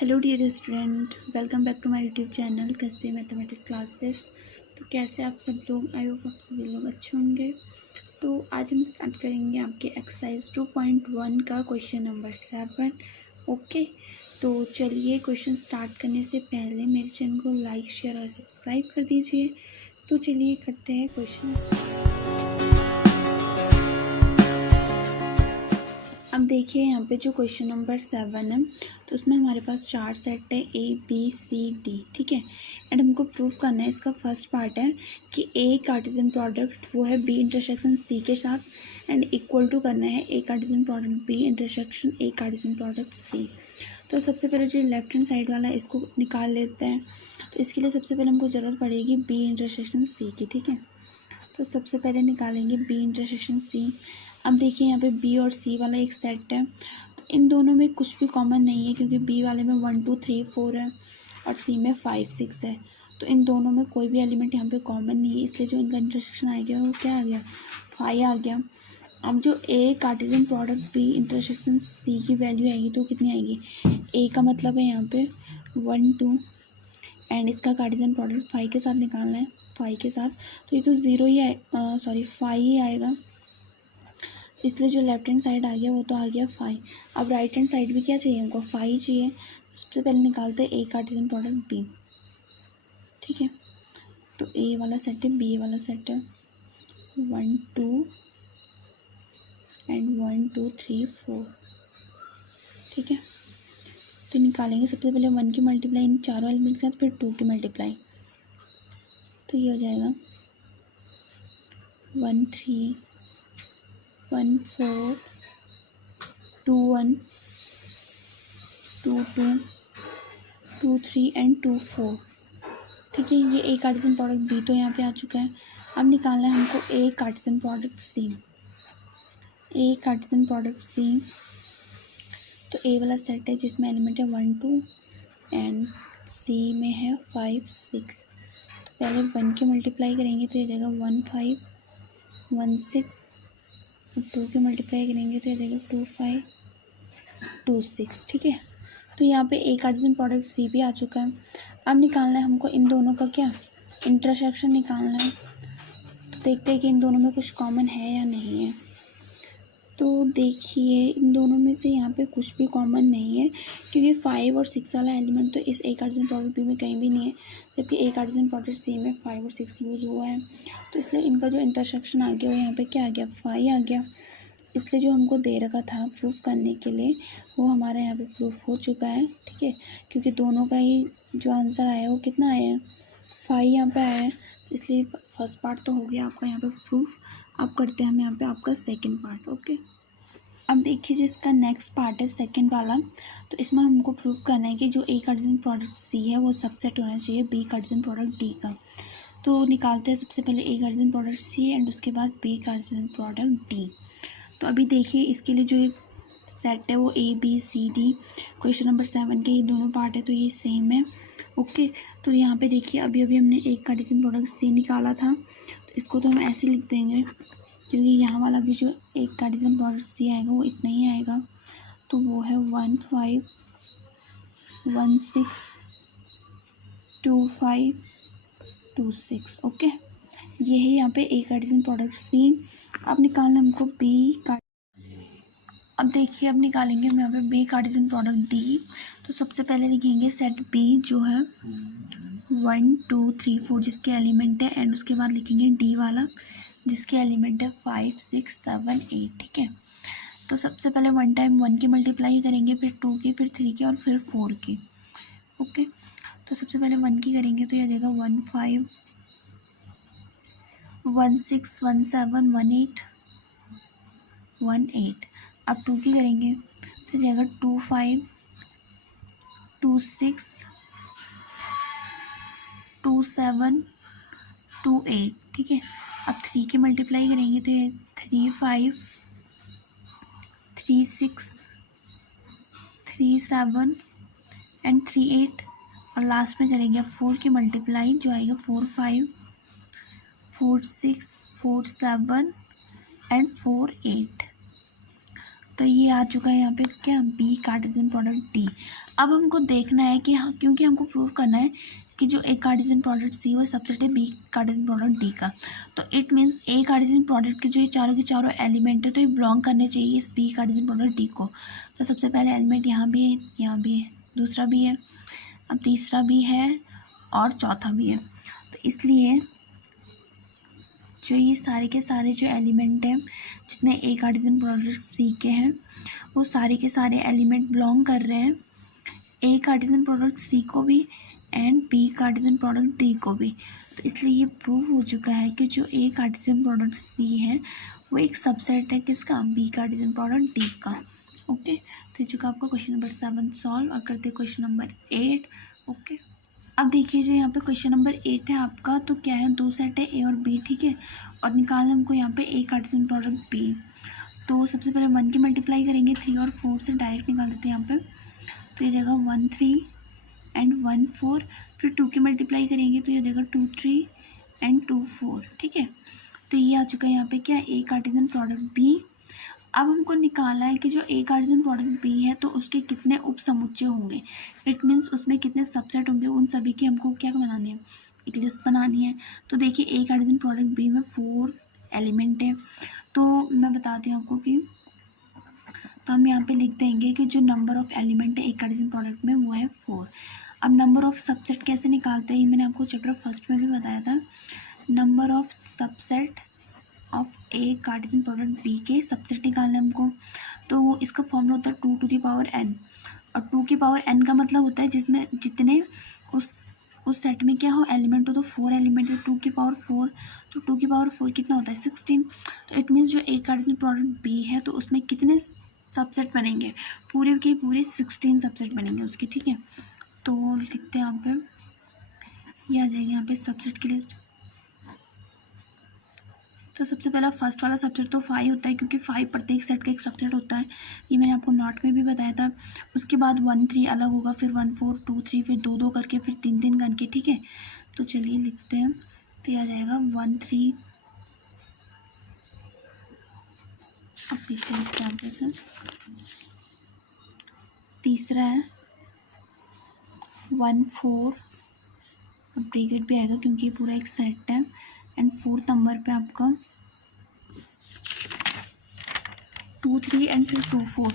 Hello dear student, welcome back to my YouTube channel Kasbe mathematics classes. तो कैसे आप सब लोग? आई होप आप सभी लोग अच्छे होंगे। तो आज हम स्टार्ट करेंगे आपके एक्सरसाइज 2.1 का क्वेश्चन नंबर 7। ओके, तो चलिए क्वेश्चन स्टार्ट करने से पहले मेरे चैनल को लाइक, शेयर और सब्सक्राइब कर दीजिए। तो चलिए करते हैं क्वेश्चन। अब देखिए यहाँ पे जो क्वेश्चन नंबर 7 है, तो उसमें हमारे पास 4 सेट है A B C D, ठीक है। एंड हमको प्रूव करना है। इसका फर्स्ट पार्ट है कि A कार्टेशियन प्रोडक्ट वो है B इंटरसेक्शन C के साथ एंड इक्वल टू करना है A Cartesian product B intersection A Cartesian product C। तो सबसे पहले जो लेफ्ट हैंड साइड वाला है इसको निकाल लेते हैं। तो इसके लिए सबसे पहले हमको ज़रूरत पड़ेगी B इंटरसेक्शन C की, ठीक है। तो सबसे पहले निकालेंगे B इंटरसेक्शन C। अब देखिए यहाँ पे B और C वाला एक सेट है, तो इन दोनों में कुछ भी कॉमन नहीं है क्योंकि B वाले में 1 2 3 4 है और C में 5 6 है। तो इन दोनों में कोई भी एलिमेंट यहाँ पे कॉमन नहीं है, इसलिए जो इनका इंटरसेक्शन आ गया वो क्या आ गया, 5 आ गया। अब जो A Cartesian product B intersection C की वैल्यू आएगी तो कितनी आएगी, A का मतलब है यहाँ पे 1 2 एंड इसका कार्टेशियन प्रोडक्ट 5 के साथ निकालना है, 5 के साथ। तो ये तो 0 ही आए, 5 ही आएगा, इसलिए जो लेफ्ट हैंड साइड आ गया वो तो आ गया 5। अब राइट हैंड साइड भी क्या चाहिए हमको, 5 चाहिए। सबसे पहले निकालते हैं A कार्टेशियन प्रोडक्ट B, ठीक है। तो A वाला सेट है, B वाला सेट है, 1 2 एंड 1 2 3 4, ठीक है। तो निकालेंगे सबसे पहले 1 की मल्टीप्लाई इन चारों एलिमेंट के साथ, फिर 2 की मल्टीप्लाई। तो ये हो जाएगा 1 3 1 4 2 1 2 2 2 3 एंड 2 4, ठीक है। ये A कार्टेशियन प्रोडक्ट B तो यहाँ पे आ चुका है। अब निकालना है हमको A Cartesian product C। A Cartesian product C, तो A वाला सेट है जिसमें एलिमेंट है 1 2 एंड C में है 5 6। तो पहले 1 की मल्टीप्लाई करेंगे तो ये जाएगा 1 5 1 6, 2 की मल्टीप्लाई करेंगे तो ये जाएगा 2 5 2 6, ठीक है। तो यहाँ पे A कार्टेशियन प्रोडक्ट C भी आ चुका है। अब निकालना है हमको इन दोनों का क्या, इंटरसेक्शन निकालना है। तो देखते हैं कि इन दोनों में कुछ कॉमन है या नहीं है। तो देखिए इन दोनों में से यहाँ पे कुछ भी कॉमन नहीं है क्योंकि 5 और 6 वाला एलिमेंट तो इस A कार्टेशियन प्रोडक्ट B में कहीं भी नहीं है, जबकि A कार्टेशियन प्रोडक्ट C में 5 और 6 यूज़ हुआ है। तो इसलिए इनका जो इंटरसेक्शन आ गया वो यहाँ पे क्या आ गया, 5 आ गया। इसलिए जो हमको दे रखा था प्रूफ करने के लिए वो हमारा यहाँ पे प्रूफ हो चुका है, ठीक है। क्योंकि दोनों का ही जो आंसर आया है वो कितना आया है, 5 यहाँ पे आया है। इसलिए फर्स्ट पार्ट तो हो गया आपका यहाँ पे प्रूफ। अब करते हैं हम यहाँ पे आपका सेकंड पार्ट। ओके, अब देखिए जो इसका नेक्स्ट पार्ट है सेकंड वाला, तो इसमें हमको प्रूफ करना है कि जो A कार्टेशियन प्रोडक्ट C है वो सबसेट होना चाहिए B कार्टेशियन प्रोडक्ट D का। तो निकालते हैं सबसे पहले A Cartesian product C and उसके बाद B कार्टेशियन प्रोडक्ट D। तो अभी देखिए इसके लिए जो एक सेट है वो A B C D question number 7 के ये दोनों पार्ट है तो ये सेम है। ओके, तो यहाँ पे देखिए अभी अभी हमने एक कार्टेशियन प्रोडक्ट C निकाला था, तो इसको तो हम ऐसे लिख देंगे क्योंकि यहाँ वाला भी जो एक कार्टेशियन प्रोडक्ट C आएगा वो इतना ही आएगा। तो वो है 1 5 1 6 2 5 2 6। ओके, ये है यहाँ पे एक कार्टेशियन प्रोडक्ट C। अब निकालना हमको B का। अब देखिए अब निकालेंगे हम यहाँ पे B कार्टेशियन प्रोडक्ट D। तो सबसे पहले लिखेंगे सेट B जो है 1 2 3 4 जिसके एलिमेंट है एंड उसके बाद लिखेंगे D वाला जिसके एलिमेंट है 5 6 7 8, ठीक है। तो सबसे पहले 1 टाइम 1 की मल्टीप्लाई करेंगे, फिर 2 की, फिर 3 की और फिर 4 की। ओके, तो सबसे पहले 1 की करेंगे तो यह जाएगा 1 5 1 6 1 7 1 8 1 8। अब 2 की करेंगे तो जाएगा 2 5 2 6 2 7 2 8, ठीक है। अब 3 की मल्टीप्लाई करेंगे तो ये 3 5 3 6 3 7 एंड 3 8 और लास्ट में करेंगे अब 4 की मल्टीप्लाई जो आएगा 4 5 4 6 4 7 एंड 4 8। तो ये आ चुका है यहाँ पे क्या, बी कार्टेशियन प्रोडक्ट डी। अब हमको देखना है कि हाँ, क्योंकि हमको प्रूव करना है कि जो ए कार्टेशियन प्रोडक्ट सी वो सबसेट है बी कार्टेशियन प्रोडक्ट डी का। तो it means A Cartesian product के जो ये चारों के चारों एलिमेंट है तो ये बिलोंग करने चाहिए इस बी कार्टेशियन प्रोडक्ट डी को। तो सबसे पहले एलिमेंट यहाँ भी है, यहाँ भी है, दूसरा भी है, अब तीसरा भी है और चौथा भी है। तो इसलिए जो ये सारे के सारे जो एलिमेंट हैं जितने ए कार्टेशियन प्रोडक्ट सी के हैं वो सारे के सारे एलिमेंट बिलोंग कर रहे हैं ए कार्टेशियन प्रोडक्ट सी को भी and B Cartesian product D को भी। तो इसलिए ये प्रूव हो चुका है कि जो ए कार्टेशियन प्रोडक्ट सी है वो एक सबसेट है किसका, बी कार्टेशियन प्रोडक्ट डी का। ओके, तो ये चुका आपका क्वेश्चन नंबर 7 सॉल्व। और करते क्वेश्चन नंबर 8। ओके, अब देखिए जो यहाँ पे क्वेश्चन नंबर 8 है आपका, तो क्या है, दो सेट है ए और बी, ठीक है, और निकालना हमको यहाँ पे ए कार्टेशियन प्रोडक्ट बी। तो सबसे पहले 1 की मल्टीप्लाई करेंगे 3 और 4 से, डायरेक्ट निकाल देते हैं यहाँ पे। तो ये जगह 1 3 एंड 1 4, फिर 2 की मल्टीप्लाई करेंगे तो ये जगह 2 3 एंड 2 4, ठीक है। तो ये आ चुका है यहाँ पे क्या, ए कार्टेशियन प्रोडक्ट बी। अब हमको निकालना है कि जो ए कार्टेशियन प्रोडक्ट बी है तो उसके कितने उप समुच्चय होंगे, इट मीन्स उसमें कितने सबसेट होंगे, उन सभी की हमको क्या बनानी है, एक लिस्ट बनानी है। तो देखिए ए कार्टेशियन प्रोडक्ट बी में 4 एलिमेंट है। तो मैं बताती हूँ आपको कि तो हम यहाँ पे लिख देंगे कि जो नंबर ऑफ एलिमेंट है ए कार्टेशियन प्रोडक्ट में वो है 4। अब नंबर ऑफ सबसेट कैसे निकालते हैं, मैंने आपको चैप्टर फर्स्ट में भी बताया था। Number of subset of A Cartesian product B के सबसेट निकालना है हमको। तो इसका फॉर्मूला होता है 2 टू द पावर n, और 2 की पावर n का मतलब होता है जिसमें जितने उस सेट में क्या हो एलिमेंट हो, तो 4 एलिमेंट है, 2 की पावर 4, तो 2 की पावर 4 कितना होता है 16। तो इट मीन्स जो ए कार्टेशियन प्रोडक्ट बी है तो उसमें कितने सबसेट बनेंगे, पूरे के पूरे 16 सबसेट बनेंगे उसके, ठीक है। तो लिखते हैं यहाँ पे, ये आ जाएगी यहाँ पे सबसेट की लिस्ट। तो सबसे पहला फर्स्ट वाला सबसेट तो 5 होता है, क्योंकि 5 प्रत्येक सेट का एक सबसेट होता है, ये मैंने आपको नोट में भी बताया था। उसके बाद 1 3 अलग होगा, फिर 1 4 2 3, फिर 2 2 करके, फिर 3 3 करके, ठीक है। तो चलिए लिखते हैं, तो यह आ जाएगा 1 3, अब पीछे लिखते हैं यहाँ से, तीसरा है 1 4, अब ब्रैकेट भी आएगा क्योंकि ये पूरा एक सेट है, एंड 4th नंबर पे आपका 2 3 एंड फिर 2 4,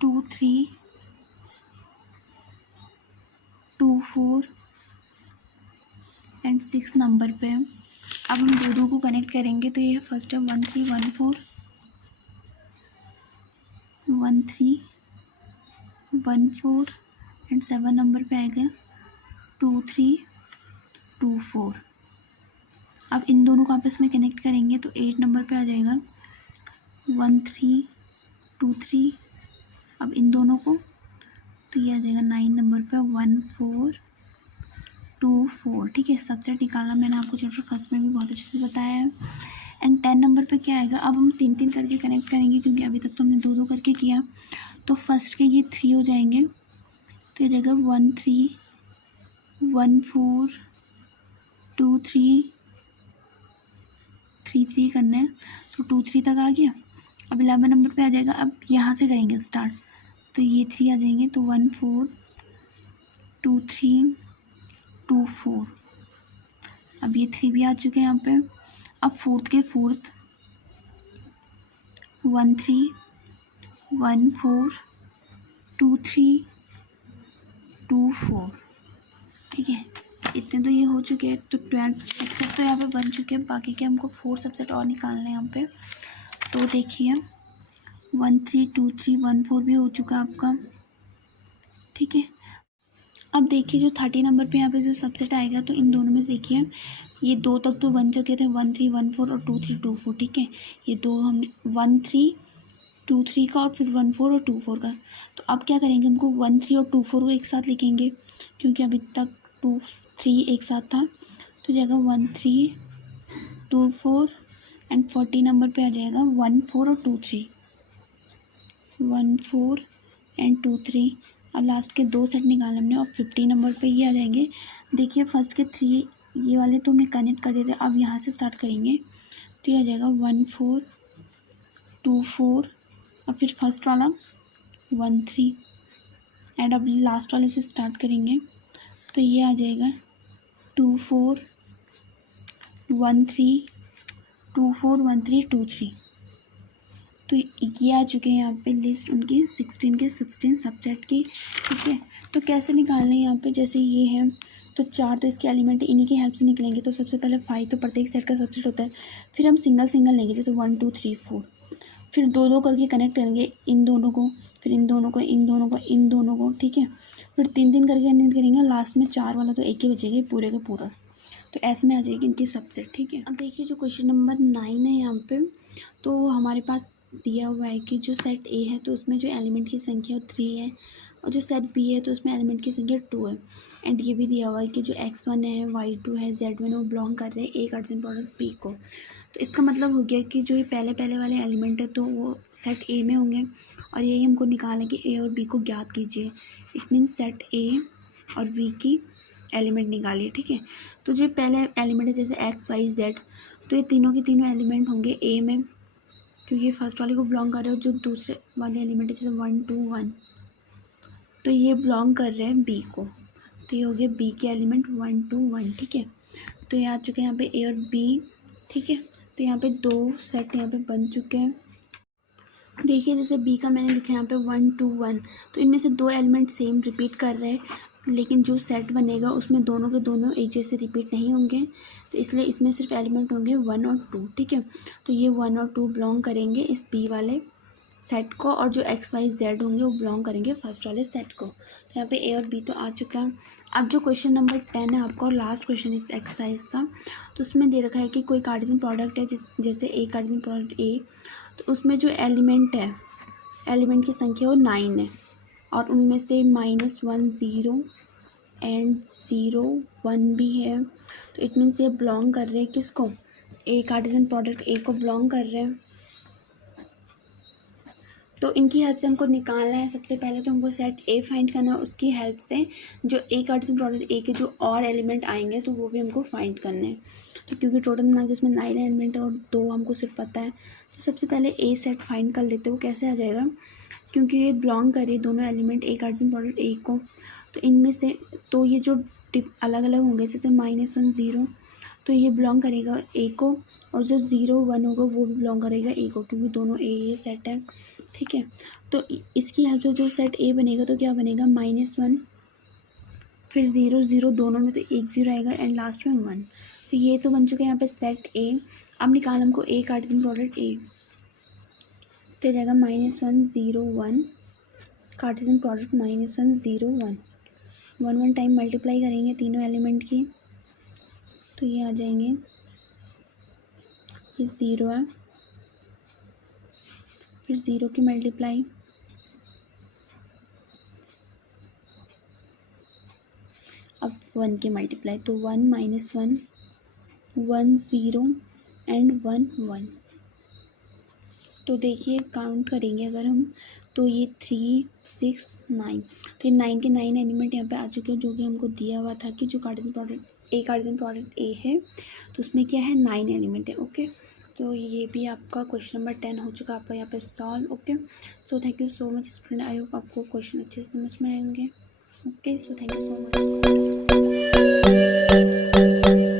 2 3 2 4 एंड 6 नंबर पे। अब हम दो को कनेक्ट करेंगे तो ये फर्स्ट है 1 3 1 4 1 3 1 4 एंड 7 नंबर पे आएगा 2 3 2 4। अब इन दोनों को आपस में कनेक्ट करेंगे तो 8 नंबर पे आ जाएगा 1 3 2 3। अब इन दोनों को तो ये आ जाएगा 9 नंबर पे 1 4 2 4, ठीक है। सबसेट निकालना मैंने आपको चैप्टर फर्स्ट में भी बहुत अच्छे से बताया है। एंड 10 नंबर पे क्या आएगा, अब हम 3 3 करके कनेक्ट करेंगे क्योंकि अभी तक तो हमने 2 2 करके किया। तो फर्स्ट के ये 3 हो जाएंगे, तो ये जगह 1 3 1 4 2 3 3 3 करना है, तो 2 3 तक आ गया। अब 11 नंबर पे आ जाएगा, अब यहाँ से करेंगे स्टार्ट, तो ये 3 आ जाएंगे, तो 1 4 2 3 2 4। अब ये 3 भी आ चुके हैं यहाँ पे। अब फोर्थ के फोर्थ 1 3 1 4 2 3 2 4, ठीक है। इतने तो ये हो चुके हैं, तो 12 सबसेट तो यहाँ पे बन चुके हैं, बाकी के हमको 4 सबसेट और निकालने हैं यहाँ पे। तो देखिए 1 3 2 3 1 4 भी हो चुका आपका, ठीक है। अब देखिए जो 30 नंबर पे यहाँ पे जो सबसेट आएगा, तो इन दोनों में देखिए ये 2 तक तो बन चुके थे, 1 3 1 4 और 2 3 2 4, ठीक है। ये 2 हमने 1 3 2 3 का और फिर 1 4 और 2 4 का। तो अब क्या करेंगे, हमको 1 3 और 2 4 को एक साथ लिखेंगे क्योंकि अभी तक 2 3 एक साथ था। तो जगह 1 3 2 4 एंड 40 नंबर पे आ जाएगा 1 4 और 2 3, 1 4 एंड 2 3। अब लास्ट के 2 सेट निकालने हमने, और 50 नंबर पे ये आ जाएंगे। देखिए फर्स्ट के 3 ये वाले तो हमने कनेक्ट कर दिए थे, अब यहाँ से स्टार्ट करेंगे, तो ये आ जाएगा 1 4 2 4 अब फिर फर्स्ट वाला 1 3 एंड अब लास्ट वाले से स्टार्ट करेंगे तो ये आ जाएगा 2 4 1 3 2 4 1 3 2 3। तो ये आ चुके हैं यहाँ पे लिस्ट उनकी 16 के 16 सबसेट की। ठीक है, तो कैसे निकालना है यहाँ पे, जैसे ये है तो 4 तो इसके एलिमेंट इन्हीं की हेल्प से निकलेंगे। तो सबसे पहले 5 तो प्रत्येक सेट का सबसेट होता है, फिर हम सिंगल सिंगल लेंगे जैसे 1 2 3 4, फिर दो दो करके कनेक्ट करेंगे इन दोनों को, फिर इन दोनों को, इन दोनों को, इन दोनों को। ठीक है, फिर 3 3 करके कनेक्ट करेंगे, लास्ट में 4 वाला तो एक ही बचेगा पूरे का पूरा। तो ऐसे में आ जाएगी इनकी सबसेट। ठीक है, अब देखिए जो क्वेश्चन नंबर 9 है यहाँ पे, तो हमारे पास दिया हुआ है कि जो सेट ए है तो उसमें जो एलिमेंट की संख्या 3 है, और जो सेट बी है तो उसमें एलिमेंट की संख्या 2 है। एंड ये भी दिया हुआ है कि जो x1 है, y2 है, z1 है वो बिलोंग कर रहे हैं ए कार्टेशियन प्रोडक्ट पी को। तो इसका मतलब हो गया कि जो ये पहले पहले वाले एलिमेंट है तो वो सेट ए में होंगे, और यही हमको निकालना कि ए और बी को ज्ञात कीजिए। इट मीन्स सेट ए और बी की एलिमेंट निकालिए। ठीक है, तो जो पहले एलिमेंट है जैसे एक्स वाई जेड, तो ये तीनों के तीनों एलिमेंट होंगे ए में, क्योंकि ये फर्स्ट वाले को बिलोंग कर रहे हो। जो दूसरे वाले एलिमेंट है जैसे 1 2 1, तो ये बिलोंग कर रहे हैं बी को, तो ये हो गया बी के एलिमेंट 1 2 1। ठीक है, तो ये आ चुके हैं यहाँ पे ए और बी। ठीक है, तो यहाँ पे 2 सेट यहाँ पे बन चुके हैं। देखिए जैसे बी का मैंने लिखा है यहाँ पे 1 2 1, तो इनमें से 2 एलिमेंट सेम रिपीट कर रहे हैं, लेकिन जो सेट बनेगा उसमें दोनों के दोनों एक जैसे रिपीट नहीं होंगे, तो इसलिए इसमें सिर्फ एलिमेंट होंगे 1 और 2। ठीक है, तो ये 1 और 2 बिलोंग करेंगे इस बी वाले सेट को, और जो एक्स वाई जेड होंगे वो बिलोंग करेंगे फर्स्ट वाले सेट को। तो यहाँ पे ए और बी तो आ चुका है। अब जो क्वेश्चन नंबर 10 है आपका और लास्ट क्वेश्चन इस एक्सरसाइज का, तो उसमें दे रखा है कि कोई कार्टेशियन प्रोडक्ट है जैसे ए कार्टेशियन प्रोडक्ट ए, तो उसमें जो एलिमेंट है, एलिमेंट की संख्या वो 9 है, और उनमें से -1 0 एंड 0 1 भी है। तो इट मीन्स ये बिलोंग कर रहे हैं किसको, ए कार्टेशियन प्रोडक्ट ए को बिलोंग कर रहे हैं। तो इनकी हेल्प से हमको निकालना है। सबसे पहले तो हमको सेट ए फाइंड करना है, उसकी हेल्प से जो ए कार्टेशियन प्रोडक्ट ए के जो और एलिमेंट आएंगे तो वो भी हमको फाइंड करने हैं। तो क्योंकि टोटल मिला के उसमें 9 एलिमेंट है और 2 हमको सिर्फ पता है, तो सबसे पहले ए सेट फाइंड कर लेते हैं। वो कैसे आ जाएगा, क्योंकि ये बिलोंग करे दोनों एलिमेंट ए कार्टेशियन प्रोडक्ट ए को, तो इनमें से तो ये जो अलग अलग होंगे जैसे -1 0, तो ये बिलोंग करेगा ए को, और जो 0 1 होगा वो भी बिलोंग करेगा ए को, क्योंकि दोनों ए सेट है। ठीक है, तो इसकी हेल्प से जो सेट ए बनेगा तो क्या बनेगा, -1 फिर 0 0, दोनों में तो एक 0 आएगा एंड लास्ट में 1। तो ये तो बन चुका है यहाँ पे सेट ए। अब निकाल हमको ए कार्टेशियन प्रोडक्ट ए, तो जाएगा -1 0 1, कार्टेशियन प्रोडक्ट -1 0 1, 1 1 टाइम मल्टीप्लाई करेंगे तीनों एलिमेंट की, तो ये आ जाएंगे, ये 0 है, फिर 0 की मल्टीप्लाई, अब 1 की मल्टीप्लाई, तो 1 -1 1 0 एंड 1 1। तो देखिए काउंट करेंगे अगर हम, तो ये 3 6 9, तो ये 9 के 9 एलिमेंट यहाँ पे आ चुके हैं, जो कि हमको दिया हुआ था कि जो कार्टेशियन प्रोडक्ट ए कार्टेशियन प्रोडक्ट ए है तो उसमें क्या है 9 एलिमेंट है। ओके, तो ये भी आपका क्वेश्चन नंबर 10 हो चुका आपका यहाँ पे solve. Okay, so thank you so much student, I hope आपको क्वेश्चन अच्छे से समझ में आएंगे। Okay, so thank you so much.